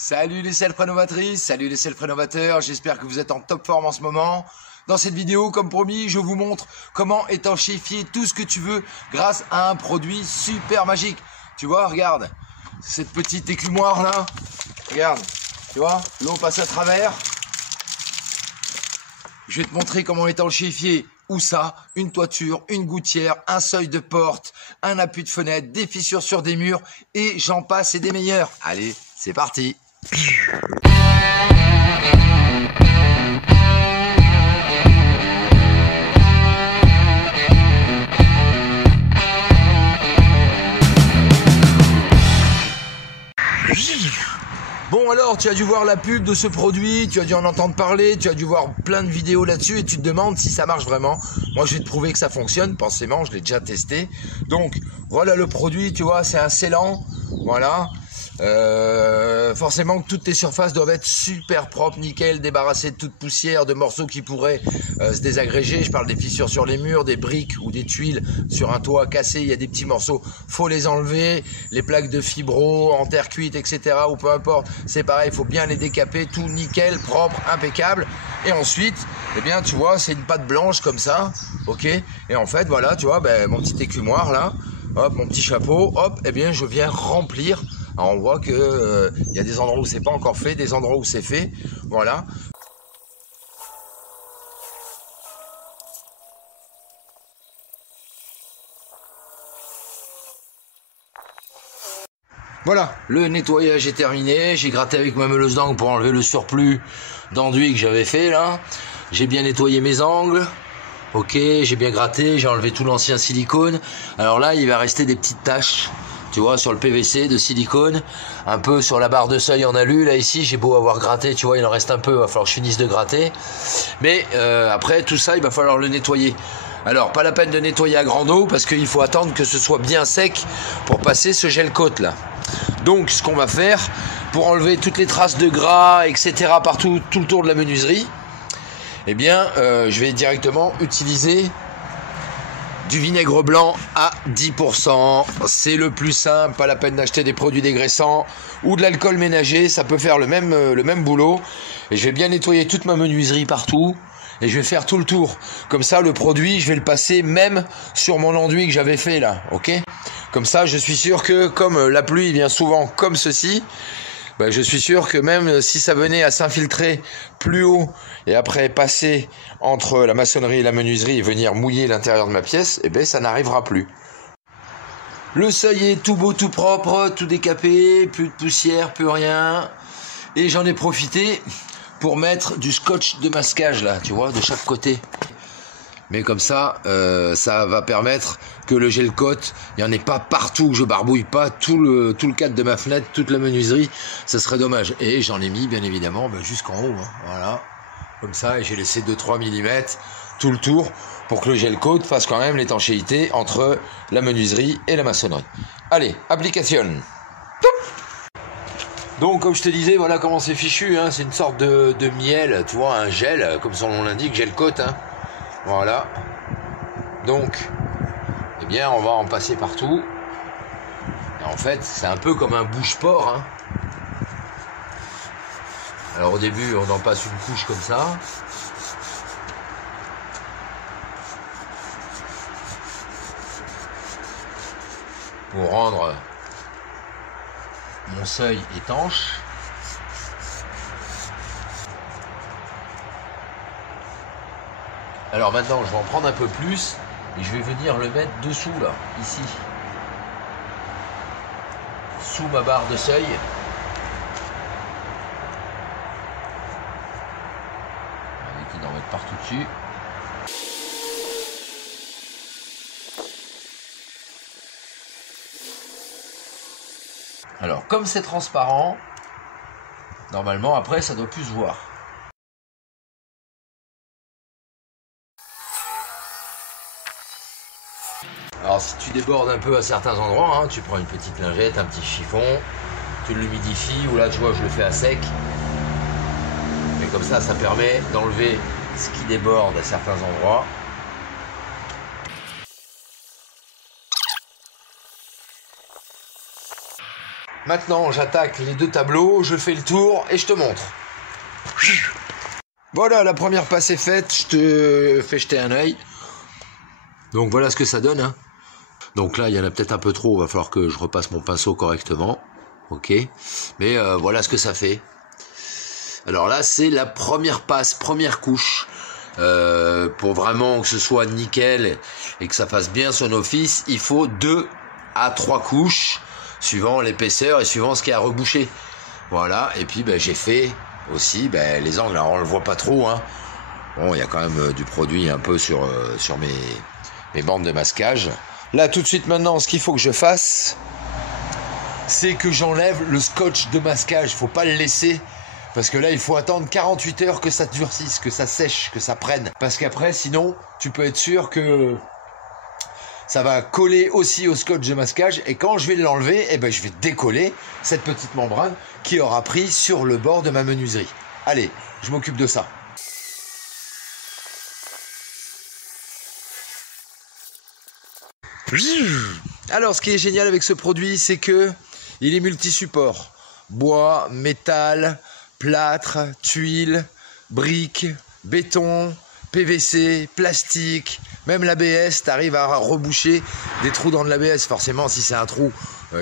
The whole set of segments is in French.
Salut les self-rénovatrices, salut les self-rénovateurs, j'espère que vous êtes en top forme en ce moment. Dans cette vidéo, comme promis, je vous montre comment étanchéifier tout ce que tu veux grâce à un produit super magique. Tu vois, regarde, cette petite écumoire là, regarde, tu vois, l'eau passe à travers. Je vais te montrer comment étanchéifier où ça, une toiture, une gouttière, un seuil de porte, un appui de fenêtre, des fissures sur des murs et j'en passe et des meilleurs. Allez, c'est parti. Bon alors, tu as dû voir la pub de ce produit, tu as dû en entendre parler, tu as dû voir plein de vidéos là-dessus et tu te demandes si ça marche vraiment. Moi je vais te prouver que ça fonctionne, forcément, je l'ai déjà testé. Donc voilà le produit, tu vois, c'est un scellant, voilà. Forcément que toutes tes surfaces doivent être super propres, nickel, débarrassées de toute poussière, de morceaux qui pourraient se désagréger. Je parle des fissures sur les murs, des briques ou des tuiles sur un toit cassé, il y a des petits morceaux, faut les enlever. Les plaques de fibro, en terre cuite, etc. ou peu importe, c'est pareil, il faut bien les décaper, tout nickel, propre, impeccable. Et ensuite, eh bien tu vois, c'est une pâte blanche comme ça, ok. Et en fait, voilà, tu vois, ben, mon petit écumoire là, hop, mon petit chapeau, hop, eh bien je viens remplir. Alors on voit que y a des endroits où c'est pas encore fait, des endroits où c'est fait, voilà. Voilà, le nettoyage est terminé, j'ai gratté avec ma meuleuse d'angle pour enlever le surplus d'enduit que j'avais fait là. J'ai bien nettoyé mes angles, ok, j'ai bien gratté, j'ai enlevé tout l'ancien silicone. Alors là, il va rester des petites taches. Tu vois, sur le PVC de silicone, un peu sur la barre de seuil en alu, là ici, j'ai beau avoir gratté, tu vois, il en reste un peu, il va falloir que je finisse de gratter. Mais après, tout ça, il va falloir le nettoyer. Alors, pas la peine de nettoyer à grande eau, parce qu'il faut attendre que ce soit bien sec pour passer ce gel coat là. Donc, ce qu'on va faire, pour enlever toutes les traces de gras, etc., partout, tout le tour de la menuiserie, eh bien, je vais directement utiliser du vinaigre blanc à 10%, c'est le plus simple, pas la peine d'acheter des produits dégraissants ou de l'alcool ménager, ça peut faire le même boulot. Et je vais bien nettoyer toute ma menuiserie partout et je vais faire tout le tour. Comme ça, le produit, je vais le passer même sur mon enduit que j'avais fait là, ok? Comme ça, je suis sûr que comme la pluie vient souvent comme ceci, ben, je suis sûr que même si ça venait à s'infiltrer plus haut et après passer entre la maçonnerie et la menuiserie et venir mouiller l'intérieur de ma pièce, eh ben ça n'arrivera plus. Le seuil est tout beau, tout propre, tout décapé, plus de poussière, plus rien. Et j'en ai profité pour mettre du scotch de masquage là, tu vois, de chaque côté. Mais comme ça, ça va permettre que le gel coat, il n'y en ait pas partout, que je barbouille pas tout le cadre de ma fenêtre, toute la menuiserie, ça serait dommage. Et j'en ai mis bien évidemment jusqu'en haut, hein, voilà, comme ça, et j'ai laissé 2-3 mm tout le tour pour que le gel coat fasse quand même l'étanchéité entre la menuiserie et la maçonnerie. Allez, application. Donc comme je te disais, voilà comment c'est fichu, hein, c'est une sorte de miel, tu vois, un gel, comme son nom l'indique, gel coat, hein. Voilà, donc, eh bien, on va en passer partout. Et en fait, c'est un peu comme un bouche-port, hein. Alors au début, on en passe une couche comme ça. Pour rendre mon seuil étanche. Alors maintenant, je vais en prendre un peu plus et je vais venir le mettre dessous, là, ici. Sous ma barre de seuil. On va éviter d'en mettre partout dessus. Alors, comme c'est transparent, normalement, après, ça doit plus se voir. Alors si tu débordes un peu à certains endroits, hein, tu prends une petite lingette, un petit chiffon, tu l'humidifies, ou là tu vois je le fais à sec. Mais comme ça permet d'enlever ce qui déborde à certains endroits. Maintenant, j'attaque les 2 tableaux, je fais le tour et je te montre. Voilà, la première passe est faite, je te fais jeter un œil. Donc voilà ce que ça donne, hein. Donc là, il y en a peut-être un peu trop, il va falloir que je repasse mon pinceau correctement. Ok, mais voilà ce que ça fait. Alors là, c'est la première passe, première couche. Pour vraiment que ce soit nickel et que ça fasse bien son office, il faut 2 à 3 couches, suivant l'épaisseur et suivant ce qu'il y a à reboucher. Voilà, et puis j'ai fait aussi les angles. Alors on le voit pas trop, hein. Bon, il y a quand même du produit un peu sur mes bandes de masquage. Là, tout de suite maintenant, ce qu'il faut que je fasse, c'est que j'enlève le scotch de masquage. Faut pas le laisser, parce que là, il faut attendre 48 heures que ça durcisse, que ça sèche, que ça prenne. Parce qu'après, sinon, tu peux être sûr que ça va coller aussi au scotch de masquage. Et quand je vais l'enlever, je vais décoller cette petite membrane qui aura pris sur le bord de ma menuiserie. Allez, je m'occupe de ça. Alors, ce qui est génial avec ce produit, c'est que il est multi-support. Bois, métal, plâtre, tuiles, briques, béton, PVC, plastique, même l'ABS. Tu arrives à reboucher des trous dans de l'ABS. Forcément, si c'est un trou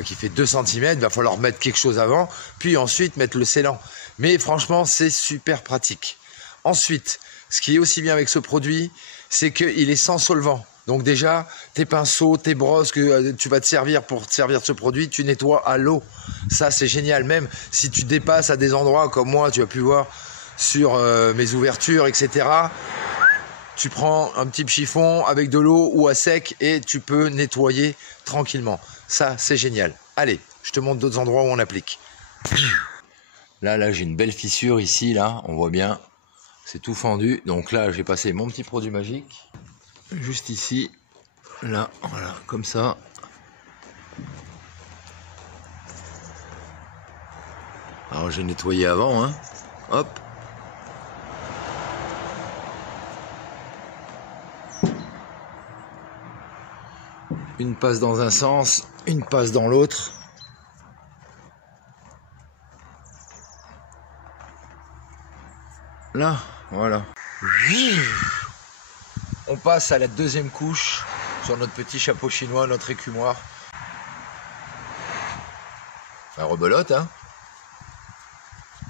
qui fait 2 cm, il va falloir mettre quelque chose avant, puis ensuite mettre le scellant. Mais franchement, c'est super pratique. Ensuite, ce qui est aussi bien avec ce produit, c'est qu'il est sans solvant. Donc déjà, tes pinceaux, tes brosses que tu vas te servir pour te servir de ce produit, tu nettoies à l'eau. Ça, c'est génial. Même si tu dépasses à des endroits comme moi, tu as pu voir sur mes ouvertures, etc. Tu prends un petit chiffon avec de l'eau ou à sec et tu peux nettoyer tranquillement. Ça, c'est génial. Allez, je te montre d'autres endroits où on applique. Là, j'ai une belle fissure ici, là, on voit bien. C'est tout fendu. Donc là, j'ai passé mon petit produit magique. Juste ici, là, voilà, comme ça. Alors j'ai nettoyé avant, hein. Hop. Une passe dans un sens, une passe dans l'autre. Là, voilà. On passe à la deuxième couche sur notre petit chapeau chinois, notre écumoire. Enfin, rebelote, hein.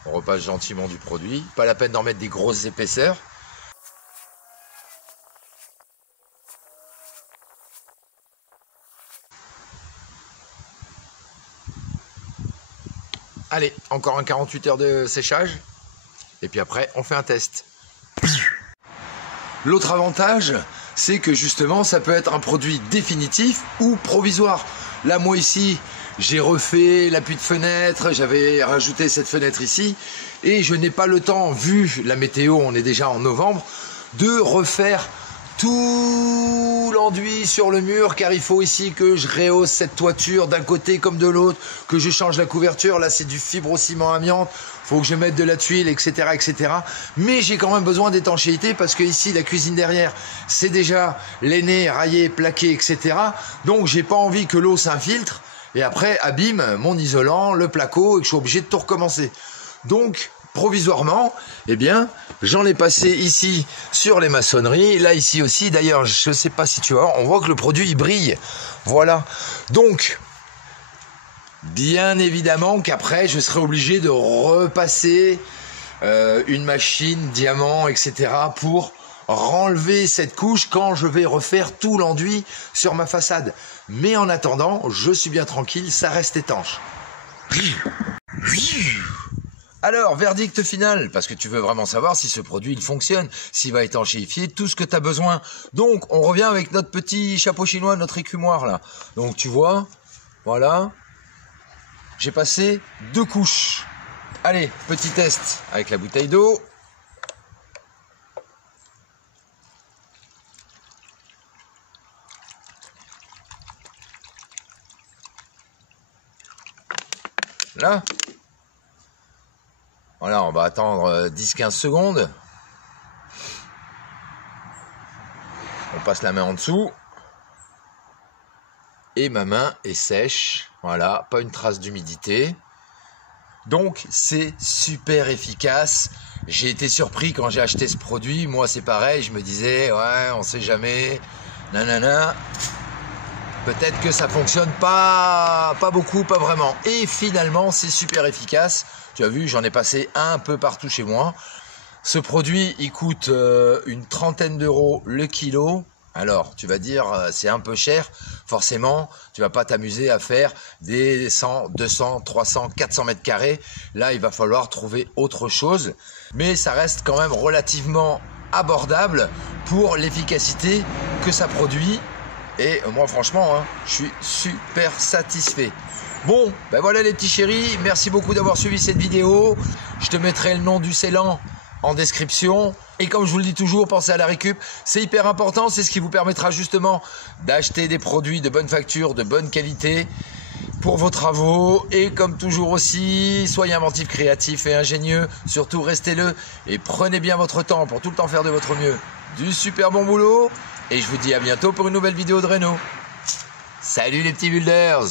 On repasse gentiment du produit. Pas la peine d'en mettre des grosses épaisseurs. Allez, encore un 48 heures de séchage. Et puis après, on fait un test. L'autre avantage, c'est que justement, ça peut être un produit définitif ou provisoire. Là, moi ici, j'ai refait l'appui de fenêtre, j'avais rajouté cette fenêtre ici, et je n'ai pas le temps, vu la météo, on est déjà en novembre, de refaire tout l'enduit sur le mur, car il faut ici que je rehausse cette toiture d'un côté comme de l'autre, que je change la couverture. Là, c'est du fibrociment amiante. Faut que je mette de la tuile, etc., etc. Mais j'ai quand même besoin d'étanchéité parce que ici, la cuisine derrière, c'est déjà lainé, raillé, plaqué, etc. Donc, j'ai pas envie que l'eau s'infiltre et après abîme mon isolant, le placo et que je suis obligé de tout recommencer. Donc, provisoirement, eh bien, j'en ai passé ici sur les maçonneries. Là, ici aussi, d'ailleurs, je sais pas si tu vois, on voit que le produit, il brille. Voilà. Donc, bien évidemment qu'après, je serai obligé de repasser une machine, diamant, etc. pour renlever cette couche quand je vais refaire tout l'enduit sur ma façade. Mais en attendant, je suis bien tranquille, ça reste étanche. Alors, verdict final, parce que tu veux vraiment savoir si ce produit il fonctionne, s'il va étanchéifier tout ce que tu as besoin. Donc, on revient avec notre petit chapeau chinois, notre écumoire là. Donc, tu vois, voilà. J'ai passé 2 couches. Allez, petit test avec la bouteille d'eau. Là. Voilà, on va attendre 10-15 secondes. On passe la main en dessous. Et ma main est sèche. Voilà, pas une trace d'humidité. Donc c'est super efficace. J'ai été surpris quand j'ai acheté ce produit. Moi c'est pareil, je me disais ouais, on sait jamais, nanana. Peut-être que ça fonctionne pas beaucoup, pas vraiment. Et finalement c'est super efficace. Tu as vu, j'en ai passé un peu partout chez moi. Ce produit il coûte une trentaine d'euros le kilo. Alors, tu vas dire, c'est un peu cher. Forcément, tu vas pas t'amuser à faire des 100, 200, 300, 400 mètres carrés. Là, il va falloir trouver autre chose. Mais ça reste quand même relativement abordable pour l'efficacité que ça produit. Et moi, franchement, je suis super satisfait. Bon, ben voilà les petits chéris. Merci beaucoup d'avoir suivi cette vidéo. Je te mettrai le nom du scellant en description. Et comme je vous le dis toujours, pensez à la récup, c'est hyper important, c'est ce qui vous permettra justement d'acheter des produits de bonne facture, de bonne qualité pour vos travaux. Et comme toujours aussi, soyez inventifs, créatifs et ingénieux, surtout restez-le et prenez bien votre temps pour tout le temps faire de votre mieux. Du super bon boulot et je vous dis à bientôt pour une nouvelle vidéo de Réno. Salut les petits builders!